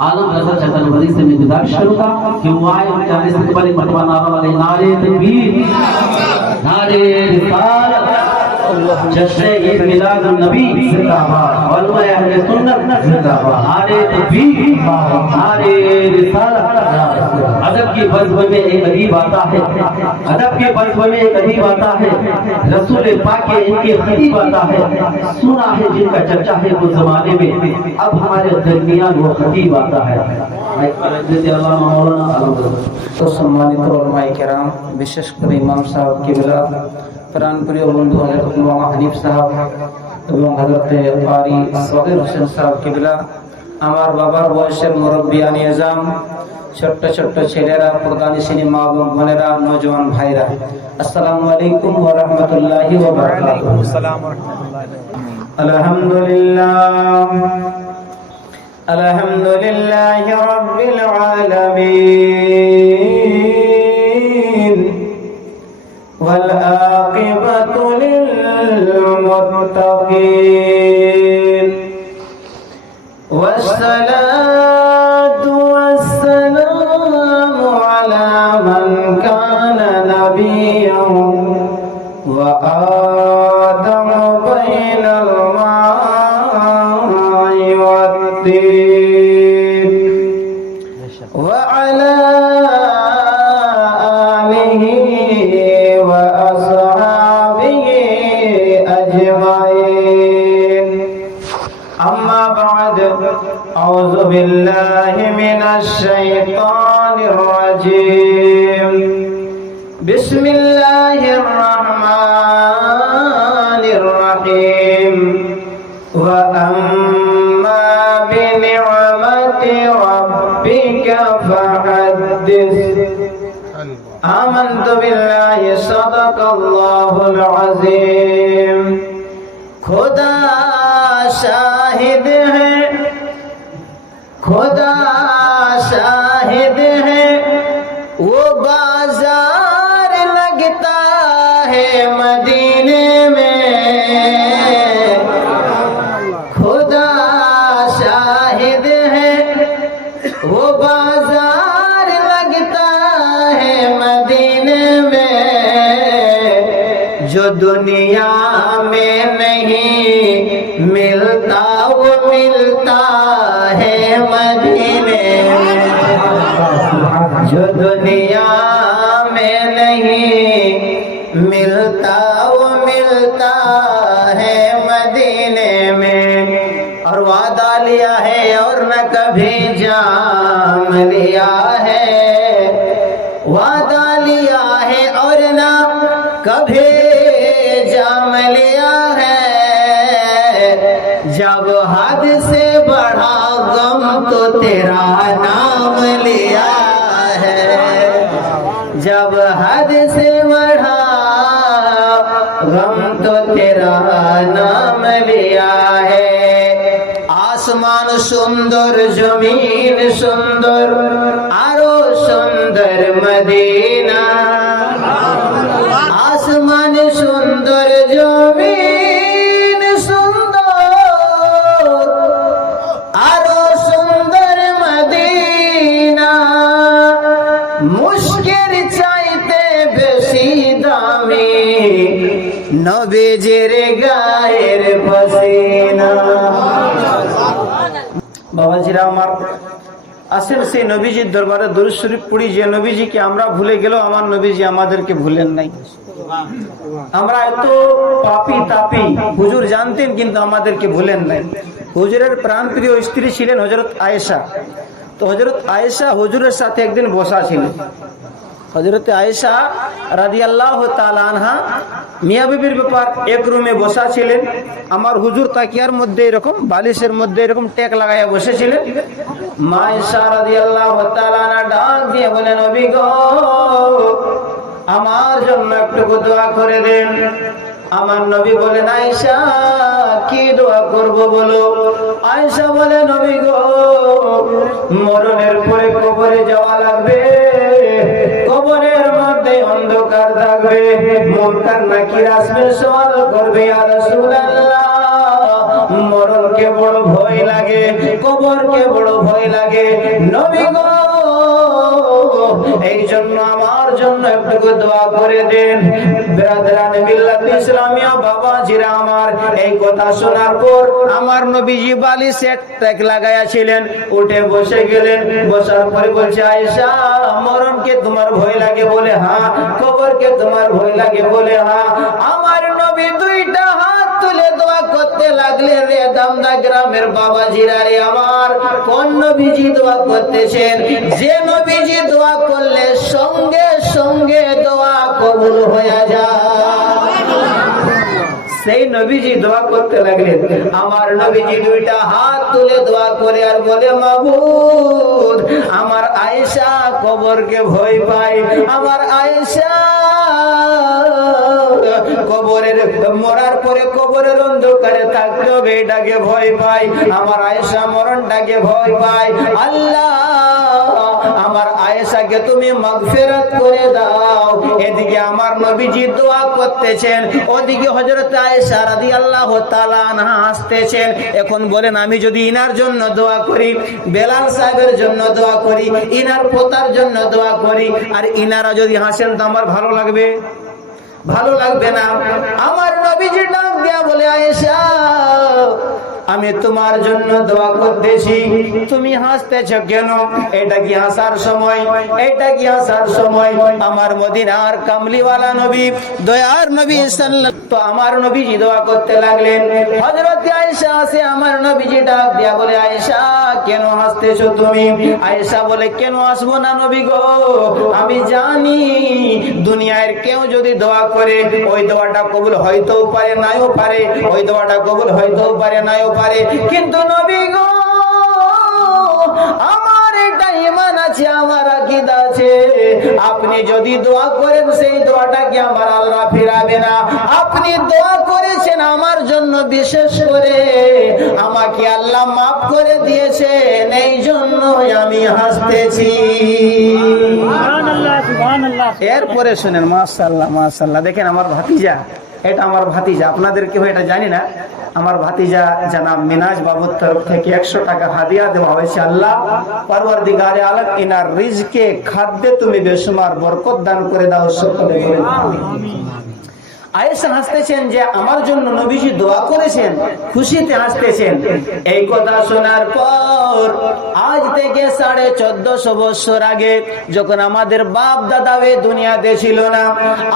आलम रजा चतन वली से मैं गुजारिश करूंगा कि वो आए जाने से पहले मरतबा नारा वाले नारे तकबीर, नारे रिसालत, जश्न ईद मिलाद नबी जिंदाबाद, उलमा अहले सुन्नत जिंदाबाद, नारे तकबीर, नारे रिसालत। अदब की बज़्म में एक अदीब आता है, अदब के बज़्म में एक अदीब आता है, रसूल पाक के इनके खतीब आता है, सुना है जिनका चर्चा है वो जमाने में, अब हमारे दरमियान वो खतीब आता है। तो सम्मानित उलमाए किराम, विशेष कर इमाम साहब किबला, প্রাণপ্রিয় বন্ধু হযরত মাওলানা হানিফ সাহেব এবং হযরত কারি সগীর হোসেন সাহেব কিবলা, আমার বাবার বয়সের মুরব্বিয়ান নিজাম, ছোট্ট ছোট্ট ছেলেরা, প্রধানিসিনী মা বোনেরা, নওজোয়ান ভাইরা, আসসালামু আলাইকুম ওয়া রাহমাতুল্লাহি ওয়া বারাকাতুহু। আসসালামু আলাইকুম। আলহামদুলিল্লাহ আলহামদুলিল্লাহি রাব্বিল আলামিন والعاقبة للمتقين والصلاة والسلام على من كان نبيا وآدم بين الماء والطين وعلى آله وأصحابه أجمعين، أما بعد، أعوذ بالله من الشيطان الرجيم، بسم الله الرحمن الرحيم، وأما بنعمة ربك فحدث، آمنت بالله صدق الله العظيم। खुदा शाहिद है, खुदा शाहिद है, वो बाजार लगता है मदीने में, खुदा शाहिद है, वो बाजार लगता है मदीने में, जो दुनिया में नहीं मिलता वो मिलता है मदीने में, जो दुनिया में नहीं मिलता वो मिलता है मदीने में। और वादा लिया है और न कभी जाम लिया है, वादा लिया है और न कभी जाम लिया है, जब हद से बढ़ा गम तो तेरा नाम लिया है, जब हद से बढ़ा गम तो तेरा नाम लिया है। आसमान सुंदर, जमीन सुंदर, आरो सुंदर मदीना, आसमान सुंदर, जमीन सुंदर, आरो सुंदर मदीना, मुश्किल चाইতে বেশি দামি নবীজির গায়ের পসিনা। বাবাজিরা আমার, আসেন সেই নবীজির দরবারে দুরূদ শরীফ পড়ি, যে নবীজিকে আমরা ভুলে গেলেও আমার নবীজি আমাদেরকে ভুলেন নাই। আমরা এত পাপী তাপী, হুজুর জানতেন কিন্তু আমাদেরকে ভুলেন নাই। হুজুরের প্রাণপ্রিয় স্ত্রী ছিলেন হযরত আয়েশা। তো হযরত আয়েশা হুজুরের সাথে একদিন বসা ছিলেন। হযরত আয়েশা রাদিয়াল্লাহু তাআলা আনহা মিয়া বিবির ব্যাপার এক রুমে বসা ছিলেন। আমার হুজুর তাকিয়ার মধ্যে এরকম, বালিশের মধ্যে এরকম টেক লাগাইয়া বসেছিলেন। মা আয়েশা রাদিয়াল্লাহু তাআলা আনহা ডাক দিয়ে বলেন, নবী গো, আমার জন্য একটু দোয়া করে দেন। আমার নবী বলেন, আয়েশা কি দোয়া করব বলো। আয়েশা বলে, নবী গো, মরণের পরে কবরে যাওয়া লাগবে, কবরের মধ্যে অন্ধকার থাকবে, মুনকার নাকির আসবে, সওয়াল করবে, ইয়া রাসূলুল্লাহ, মরণকে বড় ভয় লাগে, কবরকে বড় ভয় লাগে। নবী গো, এই জন্য আমার জন্য একটু দোয়া করে দেন। বিরাদরান মিল্লাত ইসলামিয়া বাবাজিরা আমার, এই কথা শোনার পর আমার নবীজি বালিশে ট্যাক লাগাইয়াছিলেন, উঠে বসে গেলেন। বসার পরে বলছে, আয়েশা, মরণকে তোমার ভয় লাগে? বলে হ্যাঁ। কবরকে তোমার ভয় লাগে? বলে হ্যাঁ। আমার নবী দুইটা হাত তুলে দোয়া করতে লাগলেন। রে দামদা গ্রামের বাবাজিরা রে আমার, কোন নবীজি দোয়া করতেছেন? যে নবীজি দোয়া করলে সঙ্গে সঙ্গে দোয়া কবুল হয়ে যায়, সেই নবীজি দোয়া করতে লাগলেন। আমার নবীজি দুইটা হাত তুলে দোয়া করে আর বলে, মাবুদ, আমার আয়েশা কবরকে ভয় পায়, আমার আয়েশা কবরের মরার পরে কবরের অন্ধকারে থাকতে হবে, এটাকে ভয় পাই। আমার আয়েশা মরণটাকে ভয় পায়। আল্লাহ, আমার আয়েশাকে তুমি মাগফিরাত করে দাও। এদিকে আমার নবীজি দোয়া করতেছেন, ওদিকে হযরত আয়েশা রাদিয়াল্লাহু তাআলা আনহা হাসতেছেন। এখন বলেন, আমি যদি ইনার জন্য দোয়া করি, বেলাল সাহেবের জন্য দোয়া করি, ইনার পোতার জন্য দোয়া করি, আর ইনারা যদি হাসেন তো আমার ভালো লাগবে? ভালো লাগবে না। আমার নবীজি ডাক দিয়া বলে, আয়েশা, আমি তোমার জন্য দোয়া করতেছি, তুমি হাসতেছ কেন? এটা কি হাসার সময়? এটা কি হাসার সময়? আমার মদিনার কামলিওয়ালা নবী, দয়ার নবী সাল্লাল্লাহু, তো আমার নবীজি দোয়া করতে লাগলেন। হযরত আয়েশা আসে, আমার নবীজি ডাক দিয়া বলে, আয়েশা, কেন হাসতেছো তুমি? আয়েশা বলে, কেন হাসবো না নবী গো, আমি জানি দুনিয়ার কেউ যদি দোয়া করে, ওই দোয়াটা কবুল হইতেও পারে, নাও পারে, ওই দোয়াটা কবুল হইতেও পারে, নাও পারে, কিন্তু নবী গো, আমার একটা ঈমান আছে, আমার আকীদা আছে, আপনি যদি দোয়া করেন সেই দোয়াটা কি আমার আল্লাহ ফিরাবে না? আপনি দোয়া করেছেন আমার জন্য, বিশেষ করে আমাকে আল্লাহ মাফ করে দিয়েছেন, এই জন্যই আমি হাসতেছি। এরপরে শুনেন, মাশাআল্লাহ মাশাআল্লাহ, দেখেন আমার ভাতিজা, এটা আমার ভাতিজা, আপনাদের কেউ এটা জানি না, আমার ভাতিজা জানাব মিনাজ বাবুর তরফ থেকে 100 টাকা হাদিয়া দেওয়া হয়েছে। আল্লাহ পরওয়ারদিগারে আলম ইনার রিজকে, খাদ্যে তুমি বেশুমার বরকত দান করে দাও, সকলে বলেন আমিন। আয়েশা হাসতেছেন যে আমার জন্য নবীজি দোয়া করেছেন, খুশিতে হাসতেছেন। এই কথা শোনার পর আজ থেকে 1450 বছর আগে, যখন আমাদের বাপ দাদা এই দুনিয়াতে ছিল না,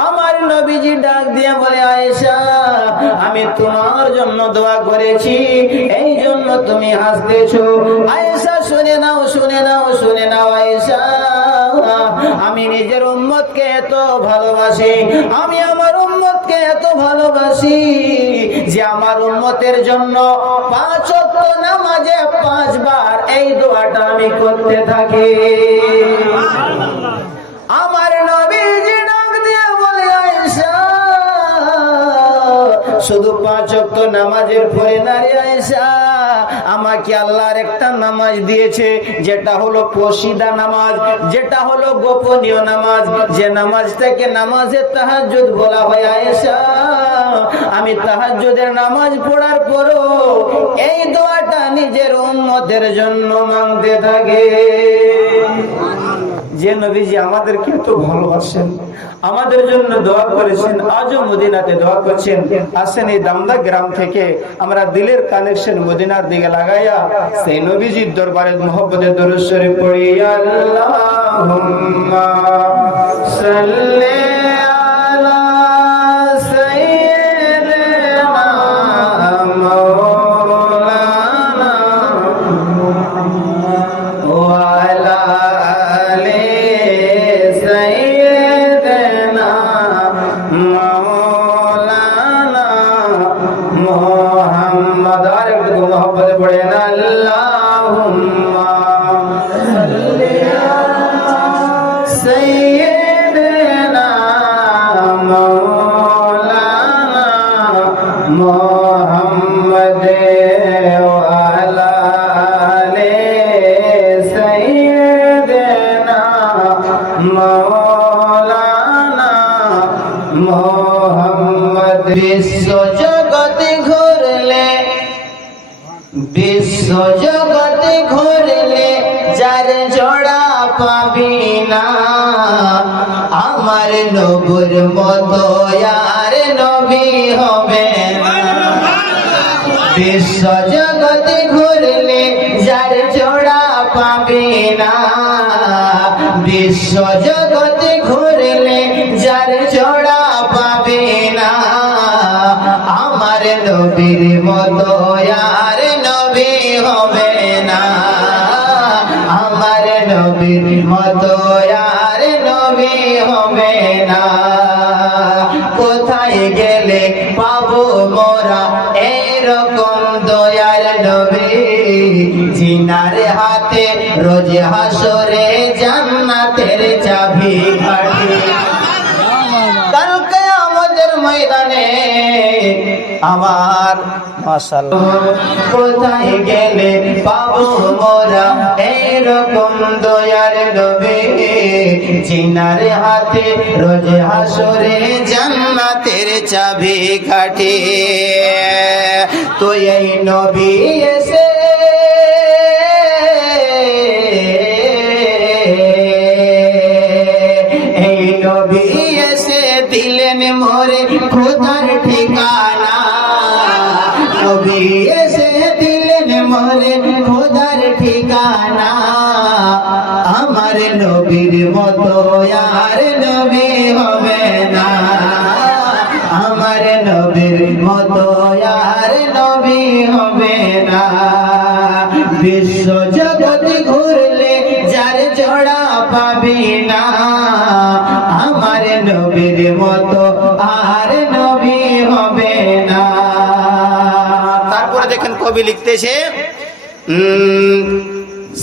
আমার নবীজি ডাক দিয়ে বলে, আয়েশা, আমি তোমার জন্য দোয়া করেছি, এই জন্য তুমি হাসতেছো। আয়েশা, শুনে নাও, শুনে নাও, শুনে নাও আয়েশা, আমি নিজের উম্মতকে এত ভালোবাসি, আমি আমার উম্মতকে এত ভালোবাসি যে আমার উম্মতের জন্য 5 ওয়াক্ত নামাজে 5 বার এই দোয়াটা আমি করতে থাকি। আমার নবীজি ডাক দিয়ে বলে, আয়েশা, শুধু 5 ওয়াক্ত নামাজের পরে নারী আয়েশা, আমাকে আল্লাহর একটা নামাজ দিয়েছে, যেটা হলো পশিদা নামাজ, যেটা হলো গোপনীয় নামাজ, যে নামাজটাকে নামাজে তাহাজ্জুদ বলা হয়। আয়েশা, আমি তাহাজ্জুদের নামাজ পড়ার পরও এই দোয়াটা নিজের উম্মতের জন্য মাংতে থাকে। যে নবীজি আমাদের কিন্তু ভালোবাসেন, আমাদের জন্য দোয়া করেছেন, আজও মদিনাতে দোয়া করছেন। আসেন এই দামদা গ্রাম থেকে আমরা দিলের কানেকশন মদিনার দিকে লাগাইয়া সেই নবীজির দরবারে মহব্বতে দরুদ শরীফ পড়ি। আল্লাহুম্মা সাল্লি আলা সাইয়্যিদিনা মাওলানা ওয়া আলা আলি সাইয়্যিদিনা মাওলানা মুহাম্মদ। আর একটু মহব্বতে পড়েন, আল্লাহুম্মা সাল্লি আলা সাইয়্যিদিনা পাবি না আমার নবুর মতো আর নবী হবে না বিশ্ব জগতে ঘুরলে যার জোড়া পাবি না বিশ্ব জগতে ঘুরলে যার জোড়া পাবি না আমার নবীর মতো আর নবী হবে না আমার নবীর মতো আর নবী হবে না কোথায় গেলে পাবো মোরা এরকম দয়ার নবী জিনার হাতে রোজ হাসরে জান্নাতের চাবি কাঠি কাল কিয়ামতের ময়দানে আমার মাশাআল্লাহ কোথায় গেলে পাবো মোরা এরকম দয়ার নবী জিনার হাতে রোজ হাসরে জান্নাতের চাবি কাঠি তো এই নবী এসে এই নবী এসে দিলেন মোরে খোদার ঠিকানা নবী এসে দিলেন মোরে খোদার ঠিকানা আমার নবীর মতো আর নবী হবে না আমার নবীর মতো আর নবী হবে না বিশ্ব জগৎ ঘুরলে যার জোড়া পাবি না আমার নবীর মতো আর নবী হবে না তারপরে দেখেন কবি লিখতেছে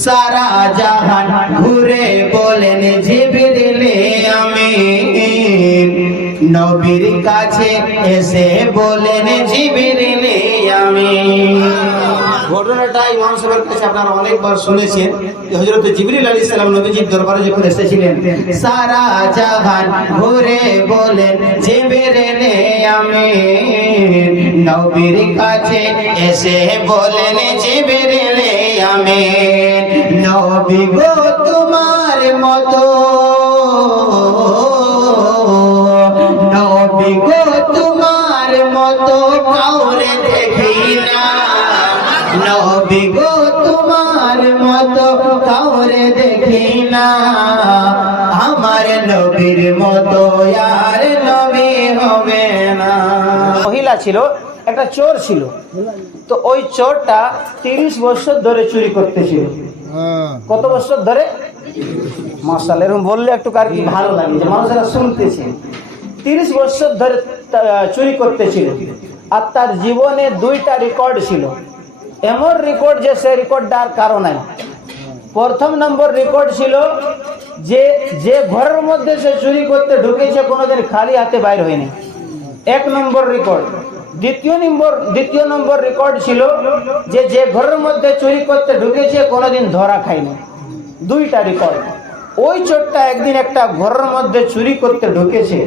সারা জাহান ঘুরে বলেন জিবরিলে আমিন নবীর কাছে এসে বলেন জিবরিলে আমিন ঘটনাটা ইমাম সাহেবের কাছে আপনারা অনেকবার শুনেছেন যে হযরত জিবরিল আলাইহিস সালাম নবীজির দরবারে যখন এসেছিলেন সারা জাহান ঘুরে বলেন জিবরিলে আমিন নবীর কাছে এসে বলেন জিবরিলে আমিন নবী গো তোমার মতো নবী গো তোমার মতো কাউরে দেখি না নবী গো তোমার মতো কাউরে দেখি না আমার নবীর মতো আর নবী হবে না মহিলা ছিল একটা চোর ছিল তো ওই চোরটা 30 বছর ধরে চুরি করতেছিল কত বছর ধরে মাশাআল্লাহ এরকম বললে একটু কার কি ভালো লাগে যে মানুষেরা শুনতেছে 30 বছর ধরে চুরি করতেছিল আর তার জীবনে 2টা রেকর্ড ছিল এমন রেকর্ড যে সে রেকর্ডটার কারণ নাই প্রথম নম্বর রেকর্ড ছিল যে যে ঘরের মধ্যে সে চুরি করতে ঢুকেছে কোনোদিন খালি হাতে বাইর হয়নি 1 নম্বর রেকর্ড দ্বিতীয় নম্বর রেকর্ড ছিল যে যে ঘরের মধ্যে চুরি করতে ঢুকেছে কোনোদিন ধরা খায়নি 2টা রেকর্ড ওই চোরটা একদিন একটা ঘরের মধ্যে চুরি করতে ঢুকেছে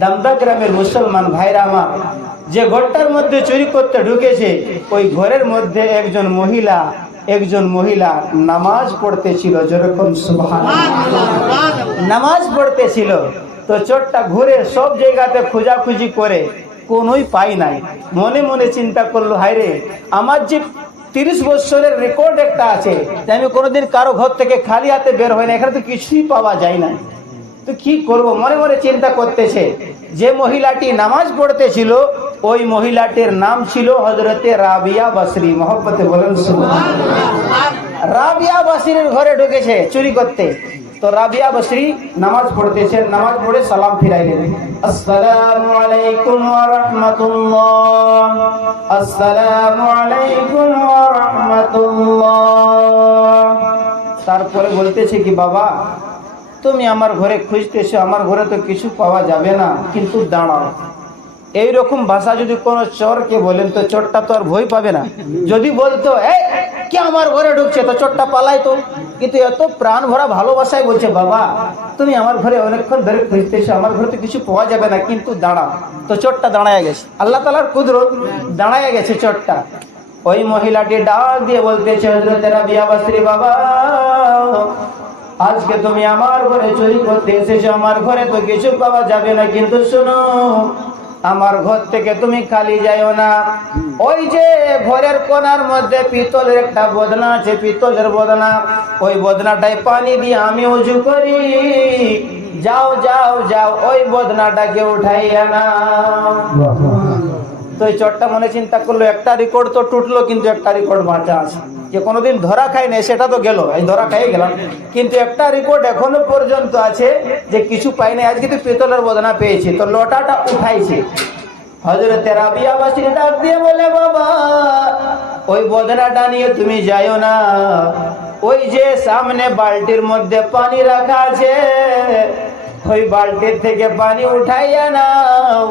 দামদা গ্রামের মুসলমান ভাইরা আমার যে ঘরটার মধ্যে চুরি করতে ঢুকেছে ওই ঘরের মধ্যে একজন মহিলা নামাজ পড়তেছিল যেরকম সুবহানাল্লাহ নামাজ পড়তেছিল তো চোরটা ঘুরে সব জায়গাতে খোঁজাখুঁজি করে কোনোই পাই নাই মনে মনে চিন্তা করলো হায়রে আমার যে 30 বছরের রেকর্ড একটা আছে আমি কোনোদিন কারো ঘর থেকে খালি হাতে বের হয় না এখানে তো কিছুই পাওয়া যায় না তো কি করব মনে মনে চিন্তা করতেছে যে মহিলাটি নামাজ পড়তেছিল ওই মহিলাটির নাম ছিল হযরতে রাবিয়া বসরি মহব্বতে বলেন সুবহানাল্লাহ রাবিয়া বসরির ঘরে ঢুকেছে চুরি করতে তো রাবিয়া বসরি নামাজ পড়তেছেন নামাজ পড়ে সালাম ফিরাইলেন আসসালামু আলাইকুম ওয়া রাহমাতুল্লাহ আসসালামু আলাইকুম ওয়া রাহমাতুল্লাহ তারপরে বলতেছে কি বাবা তুমি আমার ঘরে খুঁজতেছো আমার ঘরে তো কিছু পাওয়া যাবে না কিন্তু দাঁড়াও এইরকম ভাষা যদি কোনো চোরকে বলেন তো চোরটা তো আর ভয় পাবে না যদি বলতো এই কে আমার ঘরে ঢুকছে তো চোরটা পালাই তো কিন্তু এত প্রাণ ভরা ভালোবাসায় বলছে বাবা তুমি আমার ঘরে অনেকক্ষণ ধরে খুঁজতেছো আমার ঘরে তো কিছু পাওয়া যাবে না কিন্তু দাঁড়াও তো চোরটা দাঁড়ায় গেছে আল্লাহ তাআলার কুদরত দাঁড়ায় গেছে চোরটা ওই মহিলাটি ডাক দিয়ে বলতেছে হযরত রাবিয়া বসরি বাবা আজকে তুমি আমার ঘরে চুরি করতে এসেছো, আমার ঘরে তো কিছু পাওয়া যাবে না, কিন্তু শোনো আমার ঘর থেকে তুমি খালি যাইও না। ওই যে ঘরের কোণার মধ্যে পিতলের একটা বদনা আছে, পিতলের বদনা, ওই বদনাটায় পানি দিয়ে আমি উজু করি। যাও যাও যাও, ওই বদনাটাকে উঠাইয়া না। তো এই চটটা মনে চিন্তা করলো, একটা রেকর্ড তো টুটলো, কিন্তু একটা রেকর্ড বাঁচা আছে। যে কোনোদিন ধরা খাই নাই সেটা তো গেল, এই ধরা খাই গেলাম, কিন্তু একটা রেকর্ড এখনো পর্যন্ত আছে যে কিছু পাই নাই। আজকে তো পিতলের বদনা পেয়েছি, তো লোটাটা উঠাইছে। হযরত রাবিয়া বসরি ডাক দিয়ে বলে, বাবা ওই বদনাটা নিয়ে তুমি যাইও না, ওই যে সামনে বালতির মধ্যে পানি রাখা আছে, ওই বালতির থেকে পানি উঠাইয়া নাও,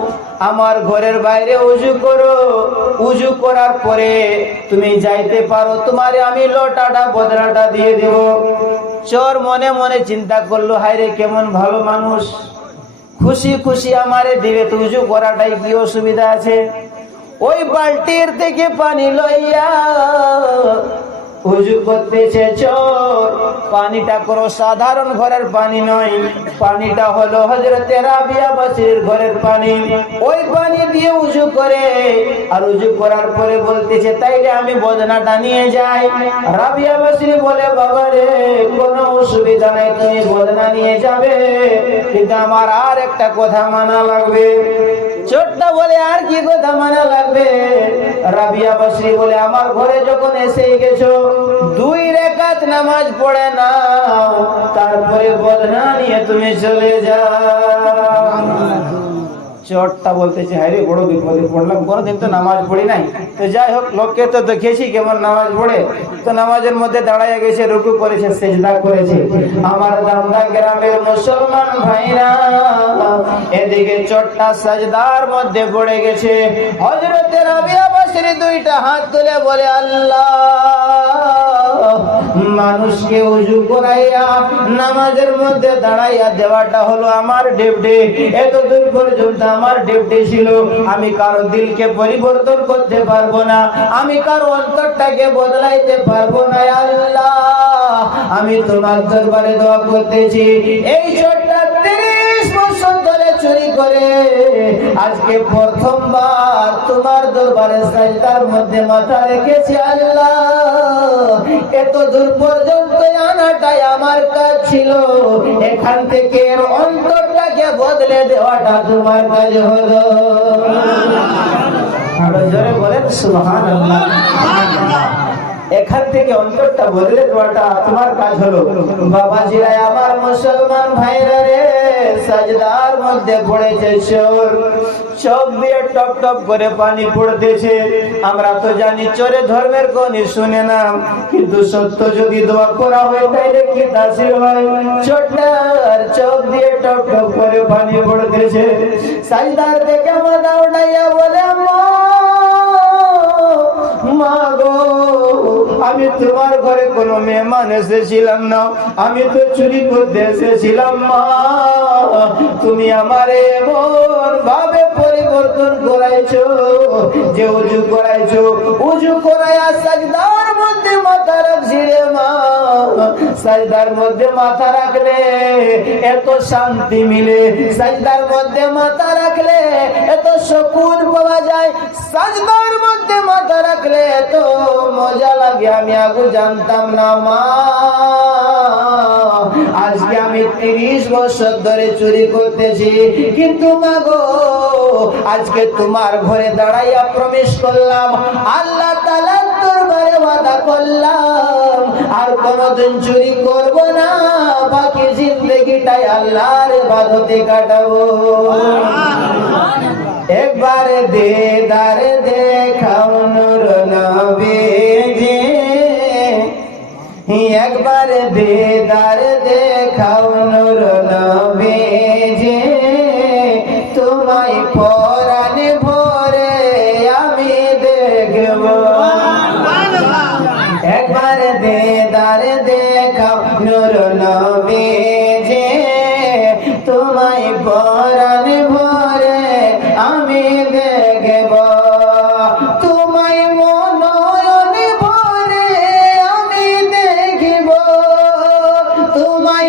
আমার ঘরের বাইরে উজু করো। উজু করার পরে তুমি যাইতে পারো, তোমারে আমি লোটাটা বদনাটা দিয়ে দেব। চোর মনে মনে চিন্তা করলো, হায়রে কেমন ভালো মানুষ, খুশি খুশি আমারে দিবে, তো উজু করাটাই কি অসুবিধা আছে। ওই বালতির থেকে পানি লইয়া উজু করতেছে চোর। পানিটা কোনো সাধারণ ঘরের পানি নয়, পানিটা হলো হযরত রাবিয়া বসরির ঘরের পানি। ওই পানি দিয়ে উজু করে, আর উজু করার পরে বলতেছে, তাইলে আমি বদনাটা নিয়ে যাই। রাবিয়া বসরি বলে, বাবা রে কোনো অসুবিধা নাই, তুমি বদনা নিয়ে যাবে, কিন্তু আমার আর একটা কথা মানা লাগবে। চোরটা বলে, আর কি কথা মানা লাগবে? রাবিয়া বসরি বলে, আমার ঘরে যখন এসে গেছো, 2 রাকাত নামাজ পড়ে নাও, তারপরে বদনা নিয়ে তুমি চলে যাও। চোরটা বলতেছে, হায়রে বড় বিপদে পড়লাম, কোনদিন তো নামাজ পড়ি নাই। তো যাই হোক, লোককে তো দেখেছি কেমন নামাজ পড়ে, তো নামাজের মধ্যে দাঁড়াইয়া গেছে, রুকু করেছে, সিজদা করেছে। আমার দামদা গ্রামের মুসলমান ভাইরা, এদিকে চোরটা সাজদার মধ্যে পড়ে গেছে। হযরত রাবিয়া বসরি 2টা হাত তুলে বলে, আল্লাহ, মানুষকে উজু করাইয়া নামাজের মধ্যে দাঁড়াইয়া দেওয়াটা হলো আমার ডিউটি। এতদূর পর্যন্ত আমার ডিউটি ছিল। আমি কারো দিলকে পরিবর্তন করতে পারবো না, আমি কারো অন্তরটাকে বদলাইতে পারবো না। আল্লাহ, আমি তোমার দরবারে দোয়া করতেছি, এই ছোট্টা 30 বছর ধরে চুরি করে আজকে প্রথমবার তোমার দরবারে সাজদার মধ্যে মাথা রেখেছি। আল্লাহ, এত দূর পর্যন্ত আনাটাই আমার কাজ ছিল, এখান থেকে অন্তরটাকে বদলে দেওয়াটা তোমার কাজ হলো। আরো জোরে বলেন সুবহানাল্লাহ। এখান থেকে অন্তরটা বদলে দেওয়াটা তোমার কাজ হলো। বাবাজিরা, আমার মুসলমান ভাইরা রে, সাজদার মধ্যে পড়েছে চোর, চোখ দিয়ে টপ টপ করে পানি পড়তেছে। আমরা তো জানি চোরে ধর্মের কোনি শুনে না, কিন্তু সত্য যদি দোয়া করা হয় তাইলে কি তাসির হয়। চোরটার চোখ দিয়ে টপ টপ করে পানি পড়তেছে। সাজদার থেকে মাথা উঠাইয়া বলে, মা গো, আমি তোমার ঘরে কোনো মেহমান এসেছিলাম না, আমি তো চুরি করতে এসেছিলাম। মা, তুমি আমারে এমন ভাবে পরিবর্তন করাইছো যে উজু করাইছো, উজু করাইয়া সাজদার মধ্যে মাথা রাখছি রে মা। সাজদার মধ্যে মাথা রাখলে এত শান্তি মিলে, সাজদার মধ্যে মাথা রাখলে এত সুকুন পাওয়া যায়, সাজদার মধ্যে মাথা রাখলে এত মজা লাগে, আমি আগে জানতাম না মা। আজকে আমি 30 বছর ধরে চুরি করতেছি, কিন্তু মা গো, আজকে তোমার ঘরে দাঁড়াইয়া প্রবেশ করলাম, আল্লাহ তাআলার দরবারে ওয়াদা করলাম আর কোনদিন চুরি করব না, বাকি জিন্দেগিটাই আল্লাহর ইবাদতে কাটাবো। একবার দিদার দেখাও নূর নবীজি, একবার দিদার দেখাও নূর নবীজি, তোমায় পরাণে ভরে আমি দেখব। একবার দিদার দেখাও নূর নবীজি, তোমায় পরাণে ভরে আমি দেখব। তোমায় মনয়নে ভরে আমি দেখব, তোমায়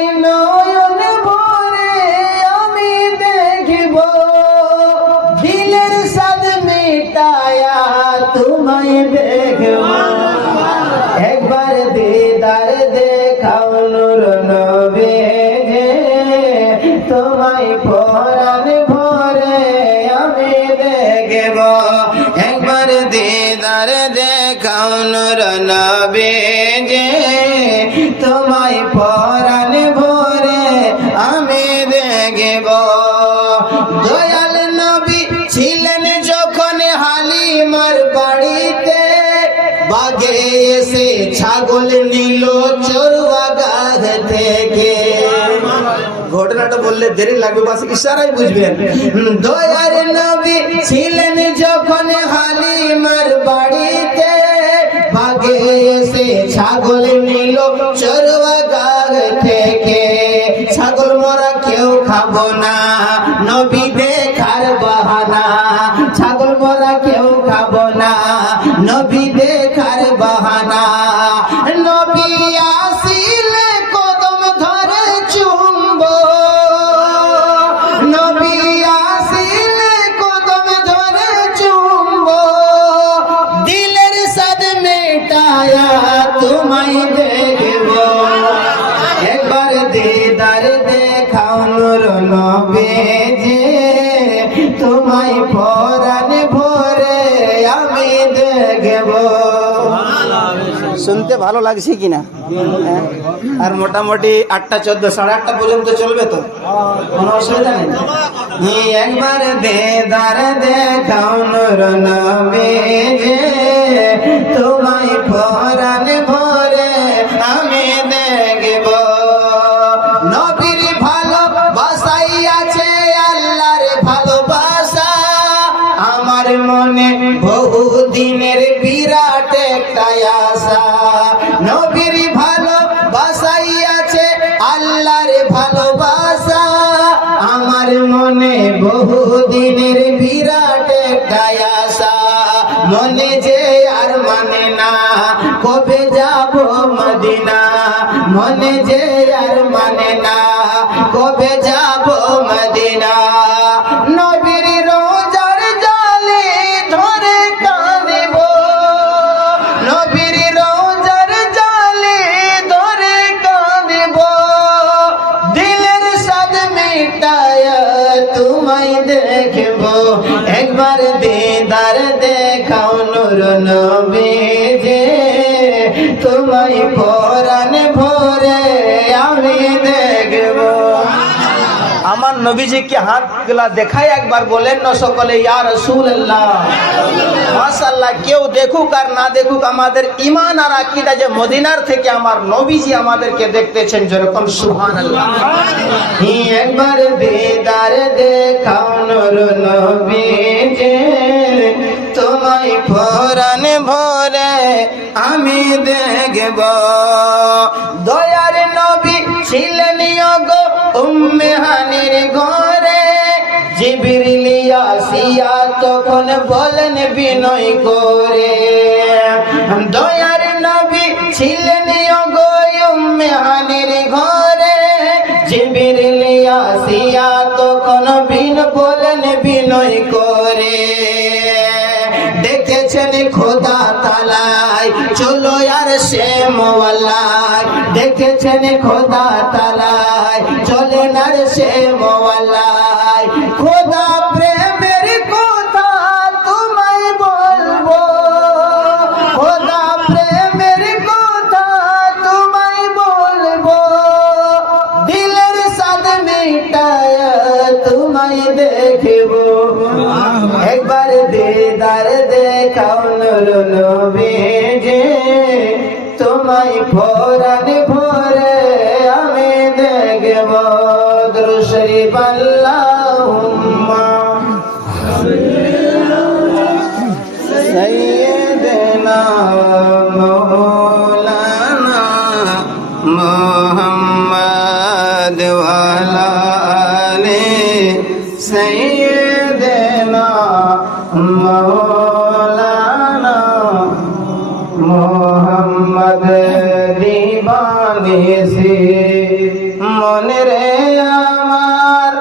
নূর নবীজি তোমায় পরাণ ভরে আমি দেখব। দয়াল নবী ছিলেন যখন হালিমার বাড়িতে, বাগে এসে ছাগল নিল চড়ুয়াগাহ থেকে। ঘটনাটা বললে দেরি লাগবে, বাস ইশারায় বুঝবেন। দয়ার নবী ছিলেন যখন হালিমার বাড়িতে, বাগে এসে ছাগল নিল চড়ুয়াগাহ থেকে। ছাগল মরা কেউ খাবো না, নবী দেখার বাহানা। ছাগল মরা কেউ খাবো না, নবী দেখার বাহানা। নবী আসিলে কদম ধরে চুম্ব, নবী আসিলে কদম ধরে চুম্ব। দিলের সাদ মেটায়া তোমায় দেখব। একবার দিদার দেখাও নূর নবীজি তোমায় পরাণ ভরে আমি দেখব। শুনতে ভালো লাগছে কিনা? আর মোটামুটি 8টা 14 সাড়ে 8টা পর্যন্ত চলবে তো, কোনো অসুবিধা নেই। একবার দিদার দেখাও নূর নবীজি তোমায় পরাণ ভরে আমি দেখব। নবীর ভালোবাসাই আছে আল্লাহর ভালোবাসা, আমার মনে বহু দিনের বিরাট একটা আশা। নবীর ভালোবাসাই আছে আল্লাহর ভালোবাসা, আমার মনে বহু দিনের বিরাট একটা আশা। মনে যে আর মানে না কবে যাব মদিনা, মনে যে আর মানে না কবে যাব মদিনা। নবীর রোজার জালে ধরে কাঁদিব, নবীর রোজার জালে ধরে কাঁদিব। দিলের সাদ মিটায়া তোমায় দেখব। একবার দিদার দেখাও নূর নবীজি তোমায় পরাণ ভরে আমি দেখব। আমার নবীজিকে হাত গুলা দেখাই একবার বলেন না সকলে ইয়া রাসূলুল্লাহ। মাশাআল্লাহ, কেউ দেখুক আর না দেখুক আমাদের ঈমান আর আকীদা যে মদিনার থেকে আমার নবীজি আমাদেরকে দেখতেছেন, যেরকম সুবহানাল্লাহ। একবার দিদার দেখাও নূর নবীজি তোমায় পরাণ ভরে আমি দেখব। দয়ার নবী ছিলেন গো উম্মে হানির ঘরে, জিবরিল আসিয়া তখন বলেন বিনয় করে। দয়ার নবী ছিলেন গো উম্মে হানির ঘরে, জিবরিল আসিয়া তখন বলেন বিনয় করে। দেখেছেন খোদা তাআলাই চলো আর সে মোয়াল্লায়, দেখেছেন খোদা তাআলাই চলেন আর সে মোয়াল্লায়। খোদা প্রেমের কথা তোমায় বলবো, খোদা প্রেমের কথা তোমায় বলবো। দিলের সাদ মিটায়া তোমায় দেখব। একবার দিদার দেখাও নূর নবীজি তোমায় পরাণ ভরে আমি দেখব। দুরূদ শরীফ আল্লাহুম্মা সাইয়্যিদিনা মাওলানা মুহাম্মদ ওয়া আলা আলি সাইয়্যিদিনা মাওলানা মুহাম্মদ দিবানিসি। মনে রে আমার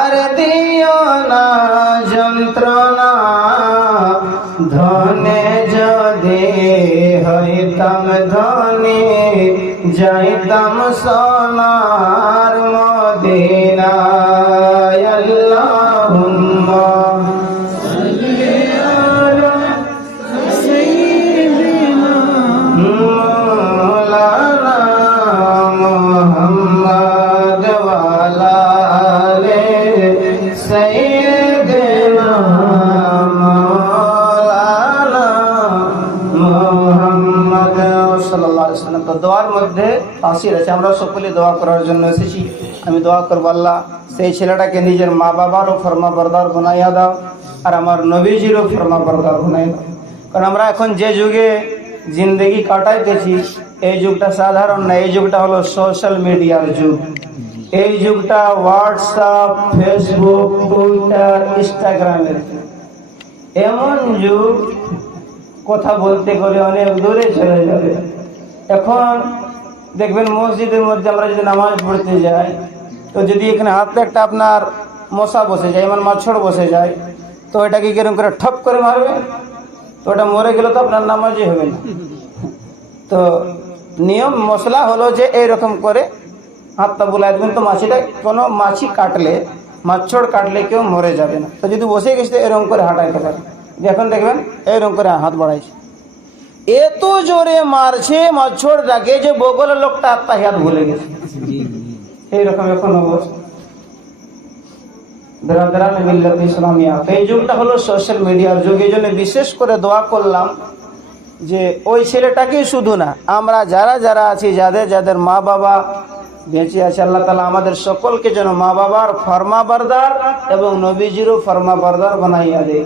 আর দিও না যন্ত্রণা, ধনে যদি হইতাম ধনী যাইতাম সোনার মদিনায়। আল্লাহুম্মা সাল্লি আলা সাইয়্যিদিনা তাসির আছে। আমরা সকলে দোয়া করার জন্য এসেছি। আমি দোয়া করবো আল্লাহ সেই ছেলেটাকে নিজের মা বাবারও ফরমা বরদার বানাইয়া দাও, আর আমার নবীজিরও ফরমা বরদার বানাইয়া দাও। কারণ আমরা এখন যে যুগে জিন্দগি কাটাইতেছি, এই যুগটা সাধারণ না, এই যুগটা হলো সোশ্যাল মিডিয়ার যুগ। এই যুগটা হোয়াটসঅ্যাপ, ফেসবুক, টুইটার, ইনস্টাগ্রামের এমন যুগ, কথা বলতে গেলে অনেক দূরে চলে যাবে। এখন দেখবেন মসজিদের মধ্যে আমরা যদি নামাজ পড়তে যাই, তো যদি এখানে হাতে একটা আপনার মশা বসে যায়, এমন মাছড় বসে যায়, তো এটাকে কিরকম করে ঠপ করে মারবে, তো ওটা মরে গেলে তো আপনার নামাজই হবে না। তো নিয়ম মশলা হলো যে এইরকম করে হাতটা বুলাই দেবেন, তো মাছিটা কোনো মাছি কাটলে, মাছড় কাটলে কেউ মরে যাবে না। তো যদি বসে গেছে এরকম করে হাঁটাইতে পারে, এখন দেখবেন এইরকম করে হাত বাড়াইছে, এত জোরে মারছে মাছড়টাকে যে বগলের লোকটা আত্মাহিয়াত ভুলে গেছে। এইরকম এখন অবস্থা। এই যুগটা হলো সোশ্যাল মিডিয়ার যুগ। এই জন্য বিশেষ করে দোয়া করলাম যে ওই ছেলেটাকেই শুধু না, আমরা যারা যারা আছি, যাদের যাদের মা বাবা বেঁচে আছে, আল্লাহ তাআলা আমাদের সকলকে যেন মা বাবার ফরমা বরদার এবং নবীজিরও ফরমা বরদার বানাইয়া দেয়।